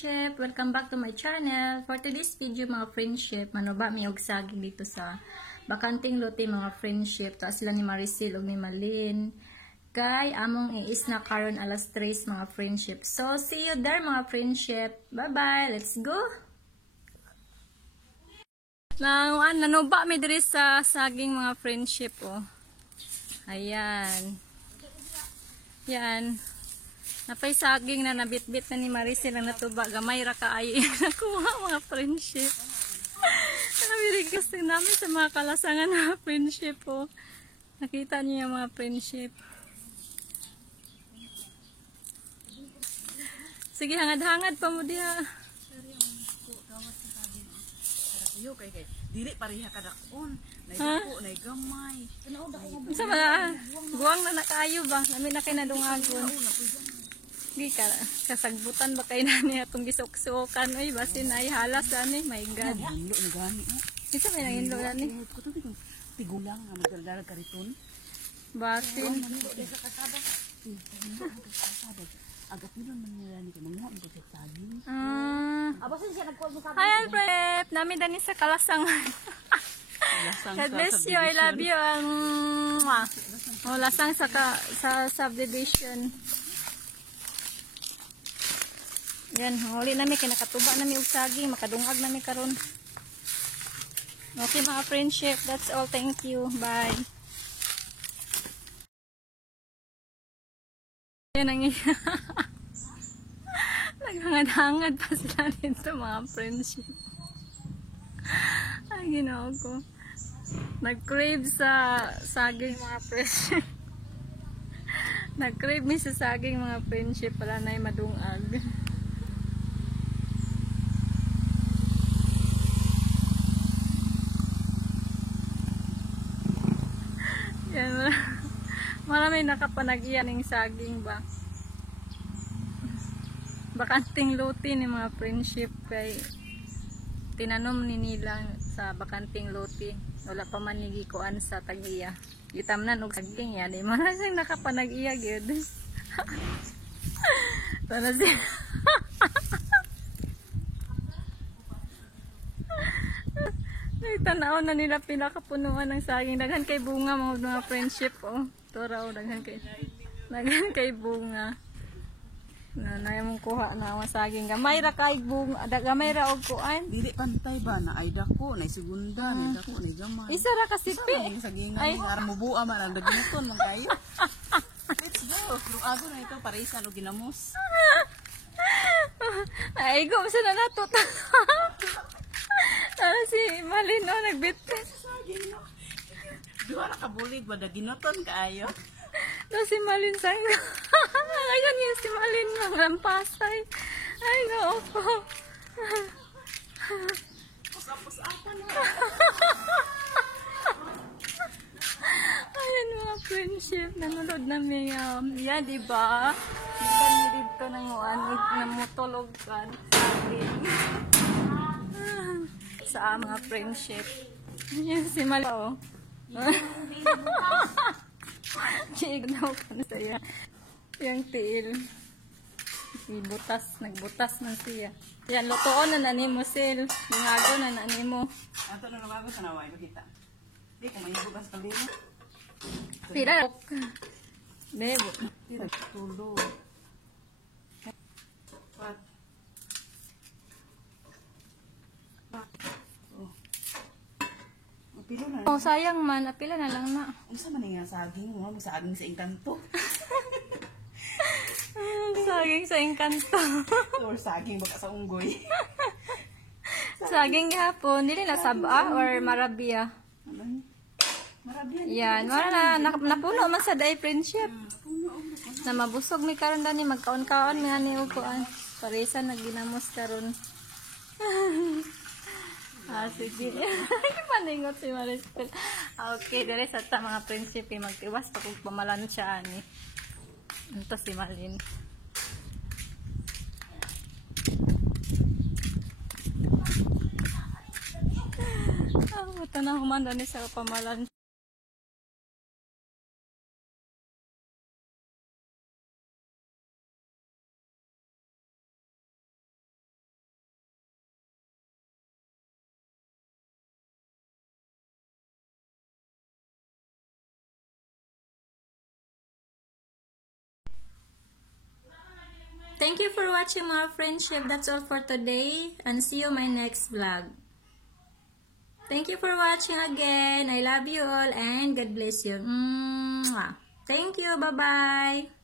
friendship, welcome back to my channel. For today's video mga friendship, manuba may og saging dito sa bakanting lote mga friendship. Taas sila ni Maricel ug ni Malin. Kay among iis na karon alas 3 mga friendship. So see you there mga friendship. Bye bye. Let's go. Nanuba may diri sa saging mga friendship oh. Ayan. Yan. Napay saging na nabitbit na ni Maricel ang natuba. Gamay ra kaayo nakuha mga friendship. Nabirigas din namin sa mga kalasangan na friendship po. Nakita niyo yung mga friendship. Sige, hangad-hangad pa mo diha. Yo kay dili pareha kadakon. Naidako, naigamay. Sa mga guwang na nakayo ba? Namin na kay nadungagon. Di ka kasagbutan ba kay nani atong gisok-sokan ay basin ay halas ani, my god. Hinlo na gani. Isa may nanginlo ani. Kuto tigulang nga magdaldal kariton. Basin. Agad nila man nila ni manguha mo sa saging. Abasin siya nagkuha mo sa. Hi, prep. Nami dani sa kalasangan. God bless you. I love you. Lasang sa subdivision. Yan, huli namin kinakatuba namin og saging, makadungag namin karon. Okay mga friendship, that's all. Thank you. Bye. Yan ang naghangad-hangad pa sila dito mga friendship. Ay, ginawa ko. Nag-crave sa saging mga friendship. Nag-crave mi sa saging mga friendship. Wala na yung madungag. Yan, marami nakapanag-iyan ng saging ba. Bakanting lote ni mga friendship kay tinanom ni nila sa bakanting lote. Wala pa man nigikuan sa tag-iya. Gitamnan og saging yan. Marami nakapanag-iya gyud. Sana si tanaw na nila pinakapunuan ng saging. Daghan kay bunga mga friendship oh. Ito raw daghan kay bunga. Na mong kuha na ang saging. Gamay ra kay bunga, gamay ra og kuan. Dili pantay ba na ay dako, na segunda, na dako, na gamay. Isa ra kasipi. Saging ay ara mo bua man ang daginiton man kayo. Let's go. Luago na ito para isa no ginamos. Ay go sa na nato. Si Malin o nagbitbit sa saging no. Duha ra ka bulig ba daginoton kaayo. No si Malin sang. Ay niya si Malin ng lampasay. Ay no ko. Pusap-pusapan na. Ayan mga friendship, nanonood namin yan diba? Diba na dito ng namutulog kan sa mga friendship. Yan si Malin oh. Chiignaw ka na siya. Yung tiil. Nagbutas man siya. Yan, lutoon na nanimo sil. Lingago na nanimo. Ato na lumago sa naway, makita. Di, kung may bugas pa din. Tira. Debo. Tira, tulo. What? Apilo na. Oh, sayang man. Apila na lang na. Unsa man nga saging mo, saging sa engkanto. Saging sa engkanto. Or saging baka sa unggoy. Saging hapon. Dili na saba or marabia. Marabihan. Yan. Wala na. Napuno man sa day friendship. Na mabusog mi karon dani. Magkaon-kaon mi ani upuan. Parisa nagginamos karon. Sige. Paningot si Maricel. Okay, dali sa mga prinsipe magtiwas pa kung pamalan siya ani. Ito si Malin. Ito na humanda ni sa pamalan. Thank you for watching mga friendship. That's all for today. And see you my next vlog. Thank you for watching again. I love you all and God bless you. Mwah. Thank you. Bye-bye.